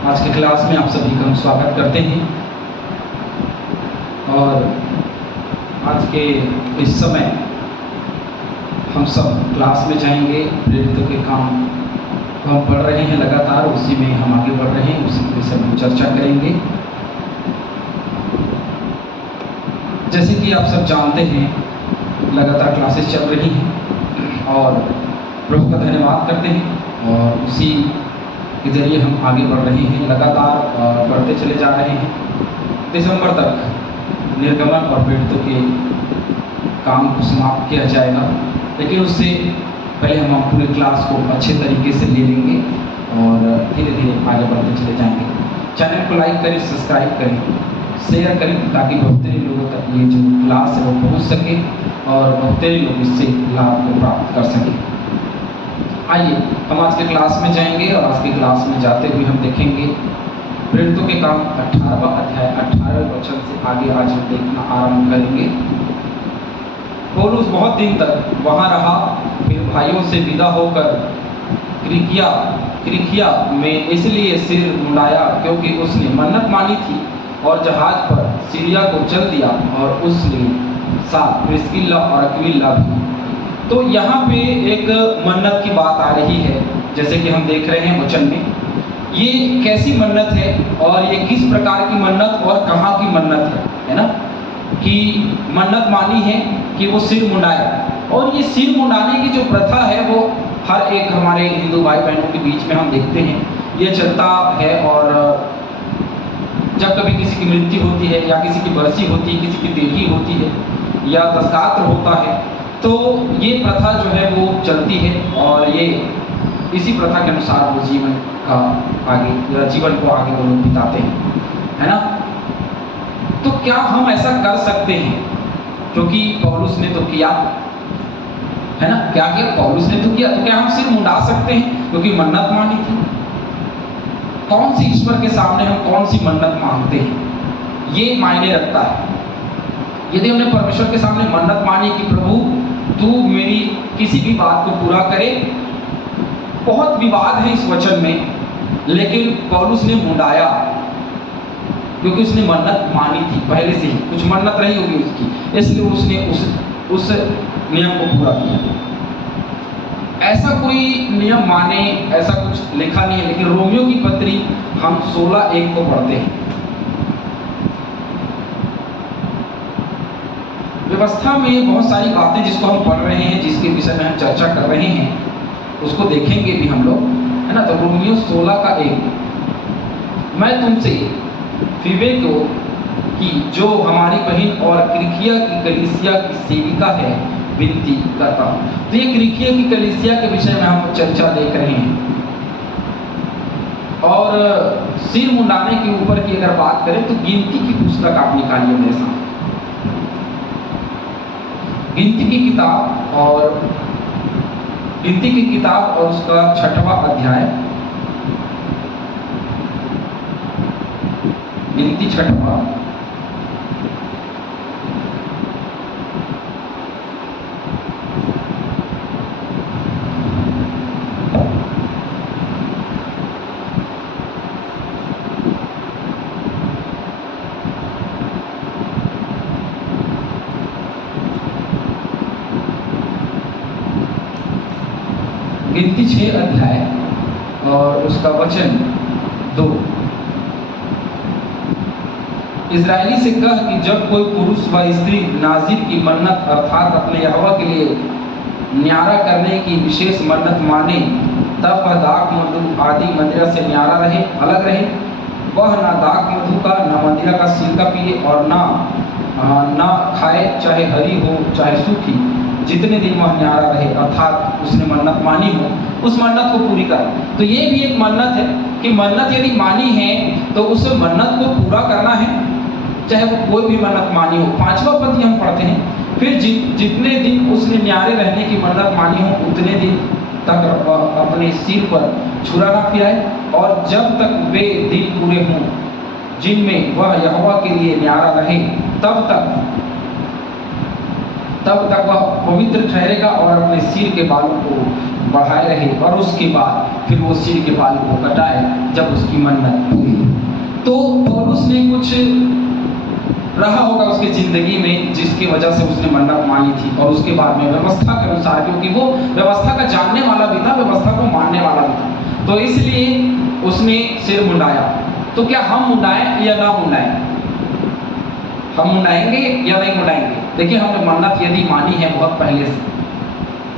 आज के क्लास में आप सभी का हम स्वागत करते हैं और आज के इस समय हम सब क्लास में जाएंगे। प्रेरितों के काम को हम पढ़ रहे हैं लगातार, उसी में हम आगे बढ़ रहे हैं, उसी विषय में चर्चा करेंगे। जैसे कि आप सब जानते हैं लगातार क्लासेस चल रही हैं और प्रभु का धन्यवाद करते हैं और उसी के जरिए हम आगे बढ़ रहे हैं, लगातार बढ़ते चले जा रहे हैं। दिसंबर तक निर्गमन और प्रेरितों के काम को समाप्त किया जाएगा, लेकिन उससे पहले हम पूरे क्लास को अच्छे तरीके से ले लेंगे और धीरे धीरे आगे बढ़ते चले जाएंगे। चैनल को लाइक करें, सब्सक्राइब करें, शेयर करें ताकि बहुत से लोगों तक ये जो क्लास है वो पहुँच सके और बहुत से लोग इससे लाभ को प्राप्त कर सकें। आइए हम आज के क्लास में जाएंगे और आज के क्लास में जाते हुए हम देखेंगे प्रेरितों के काम 18वां अध्याय 18वें वचन से आगे आज हम देखना आरंभ करेंगे। पौलुस बहुत दिन तक वहाँ रहा, फिर भाइयों से विदा होकर किलिकिया में इसलिए सिर मुंडाया क्योंकि उसने मन्नत मानी थी और जहाज पर सीरिया को चल दिया और उसने साथ प्रिस्किल्ला और अक्विला भी। तो यहाँ पे एक मन्नत की बात आ रही है, जैसे कि हम देख रहे हैं वचन में। ये कैसी मन्नत है और ये किस प्रकार की मन्नत और कहाँ की मन्नत है ना? कि मन्नत मानी है कि वो सिर मुंडाए, और ये सिर मुंडाने की जो प्रथा है वो हर एक हमारे हिंदू भाई बहनों के बीच में हम देखते हैं ये चलता है। और जब कभी किसी की मृत्यु होती है या किसी की बरसी होती है, किसी की तिथि होती है या दस्तात्र होता है, तो ये प्रथा जो है वो चलती है और ये इसी प्रथा के अनुसार वो जीवन का आगे या जीवन को आगे वो लोग बिताते हैं, है ना? तो क्या हम ऐसा कर सकते हैं? क्योंकि पौलुस ने तो किया, है ना? क्या किया? पौलुस ने तो किया, तो क्या हम सिर मुंडा सकते हैं क्योंकि मन्नत मानी थी? कौन सी ईश्वर के सामने हम कौन सी मन्नत मांगते हैं, ये मायने रखता है। यदि हमने परमेश्वर के सामने मन्नत मानी कि प्रभु तू मेरी किसी भी बात को पूरा करे, बहुत विवाद है इस वचन में, लेकिन पौलुस ने मुंडाया क्योंकि उसने मन्नत मानी थी, पहले से ही कुछ मन्नत रही होगी उसकी, इसलिए उसने उस नियम को पूरा किया। ऐसा कोई नियम माने ऐसा कुछ लिखा नहीं है, लेकिन रोमियो की पत्री हम 16:1 को पढ़ते हैं। व्यवस्था में बहुत सारी बातें जिसको हम पढ़ रहे हैं, जिसके विषय में हम चर्चा कर रहे हैं, उसको देखेंगे भी हम लोग, है ना? तो रोमियो 16:1, मैं तुमसे फीबे को की जो हमारी बहन और किलिकिया की कलीसिया की सेविका है विनती करता हूँ। तो ये किलिकिया की कलीसिया के विषय में हम चर्चा देख रहे हैं। और सिर मुंडाने के ऊपर की अगर बात करें तो गिनती की पुस्तक आप निकालिए मेरे सामने, गिनती की किताब और उसका 6वां अध्याय, गिनती 6वां गिनती 6 अध्याय और उसका वचन 2। इजरायली से कह कि जब कोई पुरुष व स्त्री नाज़ीर की मन्नत अर्थात अपने यहोवा के लिए न्यारा करने की विशेष मन्नत माने, तब वह दाख मधु आदि मदिरा से न्यारा रहे, अलग रहे। वह ना दाख मधु का ना मदिरा का सिरका पिए और ना खाए, चाहे हरी हो चाहे सूखी, जितने दिन वह न्यारा रहे, अर्थात उसने मन्नत मानी हो उस मन्नत को पूरी कर। तो ये भी एक मन्नत है कि मन्नत यदि मानी है तो उस मन्नत को पूरा करना है, चाहे वो कोई भी मन्नत मानी हो। 5वां पद हम पढ़ते हैं, फिर जितने दिन उसने न्यारे रहने की मन्नत मानी हो उतने दिन तक अपने सिर पर छुरा न फिराए, और जब तक वे दिन पूरे हों जिनमें वह यहोवा के लिए न्यारा रहे, तब तक वह पवित्र ठहरेगा और अपने सिर के बालों को बढ़ाए रहे और उसके बाद फिर वो सिर के बाल को कटाए जब उसकी मन्नत पूरी। तो पौलुस ने कुछ रहा होगा उसकी ज़िंदगी में जिसकी वजह से उसने मन्नत मानी थी, और उसके बाद में व्यवस्था के अनुसार, क्योंकि वो व्यवस्था का जानने वाला भी था, व्यवस्था को मानने वाला भी था, तो इसलिए उसने सिर मुंडाया। तो क्या हम मुंडाएं या ना मुंडाएं? हम मुंडाएंगे या नहीं मुंडाएंगे? देखिए, हमने मन्नत यदि मानी है बहुत पहले से,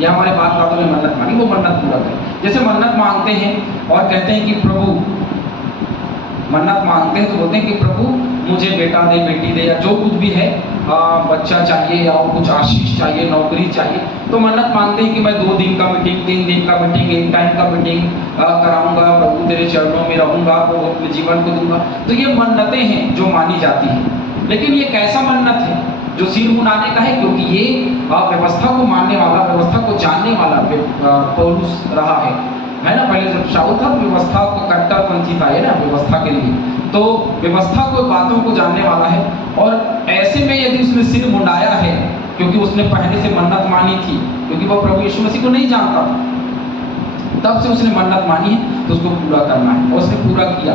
या हमारे बाप दादों ने मन्नत मानी, वो मन्नत पूरा करें। जैसे मन्नत मांगते हैं और कहते हैं कि प्रभु, मन्नत मांगते हैं तो बोलते हैं कि प्रभु मुझे बेटा दे, बेटी दे, या जो कुछ भी है, बच्चा चाहिए या कुछ आशीष चाहिए, नौकरी चाहिए, तो मन्नत मांगते हैं कि मैं 2 दिन का मीटिंग, 3 दिन का मीटिंग, 1 टाइम का मीटिंग कराऊंगा, प्रभु तेरे चरणों में रहूंगा, वो अपने जीवन को दूंगा। तो ये मन्नतें हैं जो मानी जाती हैं। लेकिन ये कैसा मन्नत है जो सिर मुंडाने का है? क्योंकि ये व्यवस्था को मानने वाला, व्यवस्था को जानने वाला पौलुस रहा है ना। पहले जब शाऊल था व्यवस्था का कट्टरपंथी था, ये ना व्यवस्था के लिए, तो व्यवस्था को, बातों को जानने वाला है। और ऐसे में यदि उसने सिर मुंडाया है, क्योंकि उसने पहले से मन्नत मानी थी, क्योंकि वो प्रभु यीशु मसीह को नहीं जानता था, तब से उसने मन्नत मानी है, तो उसको पूरा करना है, और उसने पूरा किया।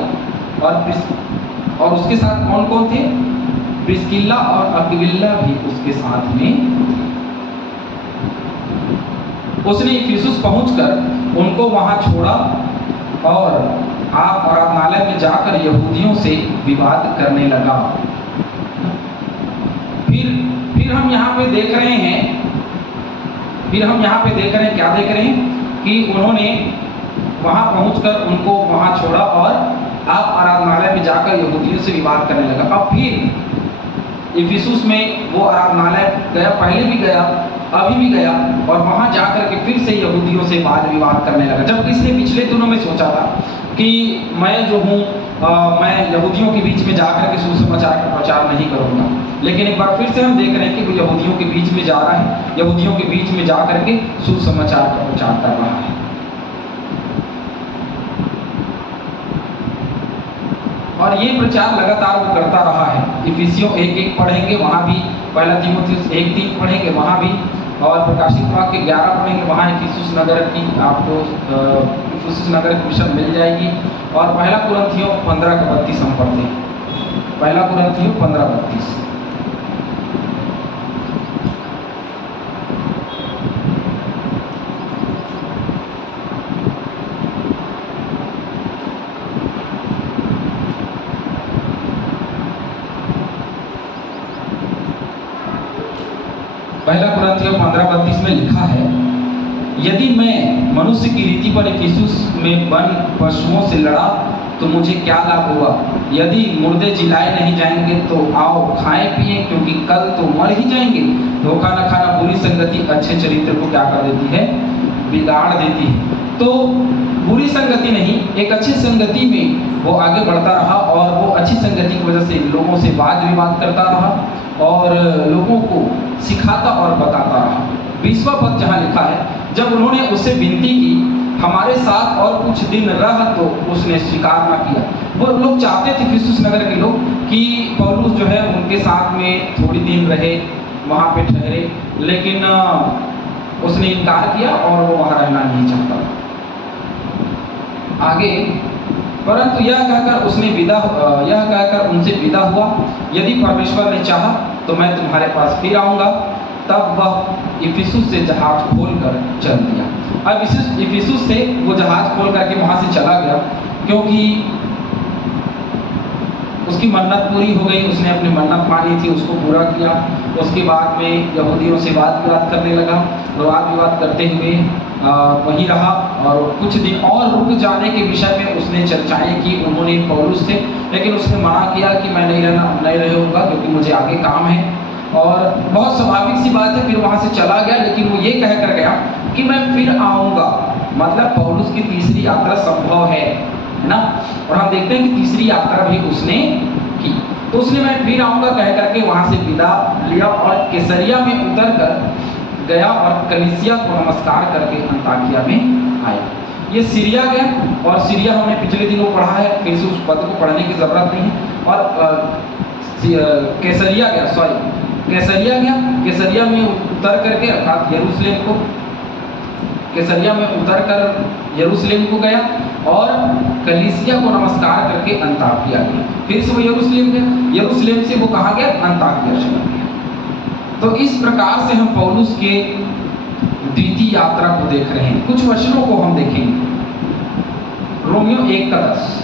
और उसके साथ कौन कौन थे? प्रिस्किल्ला और अक्विला भी उसके साथ में। उसने इफिसुस पहुंचकर उनको वहां छोड़ा और आप आराधनालय में जाकर यहूदियों से विवाद करने लगा। फिर हम यहाँ पे देख रहे हैं, क्या देख रहे हैं कि उन्होंने वहां पहुंचकर उनको वहां छोड़ा और आप आराधनालय में जाकर यहूदियों से विवाद करने लगा। अब फिर इफिसुस में वो आराधनालय गया, पहले भी गया, अभी भी गया, और वहां जाकर के फिर से यहूदियों से वाद विवाद करने लगा। जबकि इसने पिछले दिनों में सोचा था कि मैं जो हूँ, मैं यहूदियों के बीच में जाकर के सुसमाचार का प्रचार नहीं करूँगा। लेकिन एक बार फिर से हम देख रहे हैं कि वो यहूदियों के बीच में जा रहा है, यहूदियों के बीच में जाकर के सुसमाचार का प्रचार कर रहा है। और ये प्रचार लगातार वो करता रहा है। इफिसियों 1:1 पढ़ेंगे, वहाँ भी, पहला तीमुथियुस 1:3 पढ़ेंगे, वहाँ भी, और प्रकाशित वाक्य 11 पढ़ेंगे, वहाँ इफिसुस नगर की आपको इफिसुस नगर की मिशन मिल जाएगी। और पहला कुरिन्थियों 15:32 हम पढ़ते हैं। पहला कुरिन्थियों 15:32। पहला कुरिन्थियों 15:32 में लिखा है, यदि मैं मनुष्य की रीति पर इफिसुस में वन पशुओं से लड़ा तो मुझे क्या लाभ हुआ? यदि मुर्दे जिलाए नहीं जाएंगे तो आओ खाएं पिए, क्योंकि कल तो मर ही जाएंगे। धोखा न खाना बुरी संगति अच्छे चरित्र को क्या कर देती है? बिगाड़ देती है। तो बुरी संगति नहीं, एक अच्छी संगति में वो आगे बढ़ता रहा, और वो अच्छी संगति की वजह से लोगों से वाद विवाद करता रहा और लोगों को सिखाता और बताता रहा। 20वां पद जहाँ लिखा है, जब उन्होंने उससे विनती की हमारे साथ और कुछ दिन रह, तो उसने स्वीकार ना किया। वो लोग चाहते थे, इफिसुस नगर के लोग, कि पौलुस जो है उनके साथ में थोड़ी दिन रहे, वहाँ पे ठहरे, लेकिन उसने इनकार किया और वो वहाँ रहना नहीं चाहता। आगे, परंतु यह कहकर उनसे विदा हुआ, यदि परमेश्वर ने चाहा तो मैं तुम्हारे पास फिर आऊँगा। तब वह इफिसुस से जहाज खोलकर चल दिया। अब इफिसुस से वो जहाज खोल करके वहाँ से चला गया, क्योंकि उसकी मन्नत पूरी हो गई, उसने अपनी मन्नत मानी थी, उसको पूरा किया। उसके बाद में यहूदियों से वाद विवाद करने लगा, वाद विवाद करते हुए वहीं रहा, और कुछ दिन और रुक जाने के विषय में उसने चर्चाएं की उन्होंने पौलुस से, लेकिन उसने मना किया कि मैं नहीं रहूँगा, क्योंकि मुझे आगे काम है। और बहुत स्वाभाविक सी बात है, फिर वहाँ से चला गया, लेकिन वो ये कह कर गया कि मैं फिर आऊँगा। मतलब पौलुस की तीसरी यात्रा संभव है ना। और हम देखते हैं कि तीसरी यात्रा भी उसने की, तो उसने मैं फिर आऊँगा कह करके वहाँ से विदा लिया और कैसरिया में उतर कर गया और कलीसिया को नमस्कार करके अंताकिया में आया। ये सीरिया गया, और सीरिया हमने पिछले दिनों पढ़ा है, फिर से उस पद को पढ़ने की जरूरत नहीं है। और कैसरिया गया, कैसरिया में उतर करके, अर्थात यरूशलेम को कैसरिया में उतरकर यरूशलेम को गया और कलीसिया को नमस्कार करके अंताकिया गया। फिर से वो यरूशलेम गया, यरूशलेम से वो कहाँ गया? अंताकिया चला गया। तो इस प्रकार से हम पौलुस के द्वितीय यात्रा को देख रहे हैं। कुछ वचनों को हम देखेंगे। रोमियो 1:10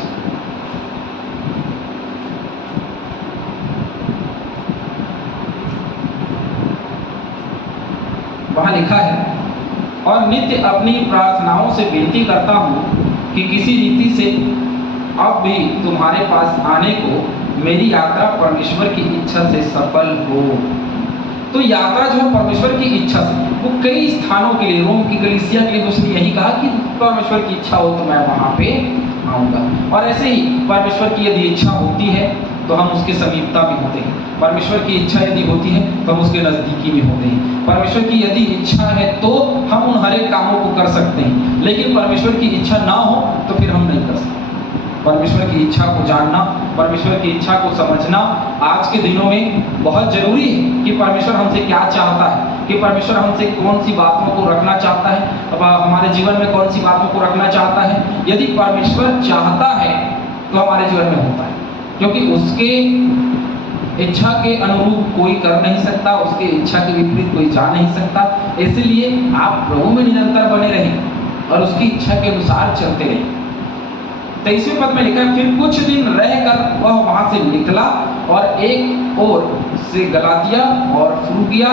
वहां लिखा है, और नित्य अपनी प्रार्थनाओं से विनती करता हूं कि किसी रीति से अब भी तुम्हारे पास आने को मेरी यात्रा परमेश्वर की इच्छा से सफल हो। तो यात्रा जो है परमेश्वर की इच्छा से, वो कई स्थानों के लिए, रोम की कलीसिया के लिए उसने यही कहा कि परमेश्वर की इच्छा हो तो मैं वहां पे आऊंगा। और ऐसे ही परमेश्वर की यदि इच्छा होती है तो हम उसके समीपता में होते हैं। परमेश्वर की इच्छा यदि होती है तो हम उसके नज़दीकी में होते हैं। परमेश्वर की यदि इच्छा है तो हम उन हर एक कामों को कर सकते हैं, लेकिन परमेश्वर की इच्छा ना हो तो फिर हम नहीं कर सकते। परमेश्वर की इच्छा को जानना, परमेश्वर की इच्छा को समझना आज के दिनों में बहुत जरूरी है कि परमेश्वर हमसे क्या चाहता है, कि परमेश्वर हमसे कौन सी बातों को रखना चाहता है, अब हमारे जीवन में कौन सी बातों को रखना चाहता है। यदि परमेश्वर चाहता है तो हमारे जीवन में होता है, क्योंकि उसके इच्छा के अनुरूप कोई कर नहीं सकता, उसके इच्छा के विपरीत कोई जा नहीं सकता। इसलिए आप प्रभु में निरंतर बने रहें और उसकी इच्छा के अनुसार चलते रहें। 23वें पद में लिखा है, फिर कुछ दिन रहकर वह वहां से निकला और एक ओर से गलातिया और फ्रूगिया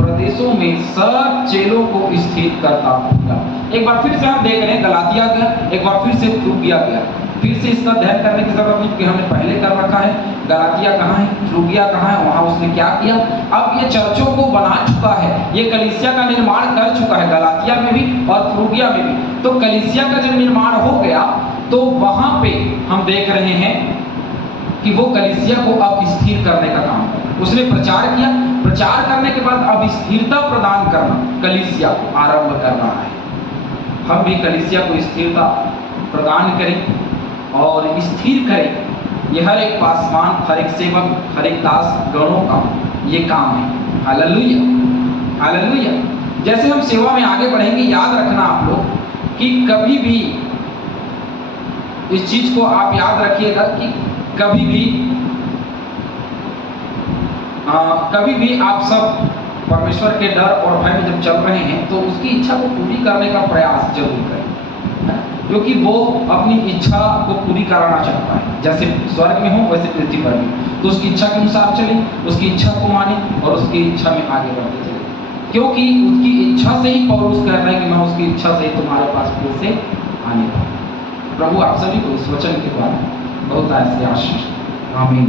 प्रदेशों में सब चेलों को स्थिर करता था। एक बार फिर से हम देख रहे हैं, गलातिया गया, एक बार फिर से फ्रूगिया गया। फिर से इसका ध्यान करने की जरूरत नहीं कि हमने पहले कर रखा है। गलातिया कहाँ है, फ्रूगिया कहाँ है, वहां उसने क्या किया। अब ये चर्चों को बना चुका है, ये कलीसिया का निर्माण कर चुका है, गलातिया में भी और फ्रूगिया में भी। तो कलीसिया का जब निर्माण हो गया तो वहां पे हम देख रहे हैं कि वो कलीसिया को अब स्थिर करने का काम कर, उसने प्रचार किया, प्रचार करने के बाद अब स्थिरता प्रदान करना कलीसिया को आरंभ कर रहा है। हम भी कलीसिया को स्थिरता प्रदान करें और स्थिर करें। ये हर एक पासवान, हर एक सेवक, हर एक दास गणों का ये काम है। Hallelujah, hallelujah. जैसे हम सेवा में आगे बढ़ेंगे, याद रखना आप लोग कि कभी भी इस चीज को आप याद रखिएगा कि कभी भी आप सब परमेश्वर के डर और भय में जब चल रहे हैं तो उसकी इच्छा को पूरी करने का प्रयास जरूर करें, क्योंकि वो अपनी इच्छा को पूरी कराना चाहता है। जैसे स्वर्ग में हो वैसे पृथ्वी पर भी, तो उसकी इच्छा के अनुसार चले, उसकी इच्छा को माने और उसकी इच्छा में आगे बढ़ते चले, क्योंकि उसकी इच्छा से ही पौलुस कह रहा है कि मैं उसकी इच्छा से ही तुम्हारे पास फिर से आने वाला। प्रभु आप सभी को इस वचन के द्वारा बहुत ऐसे आशीष। आमीन।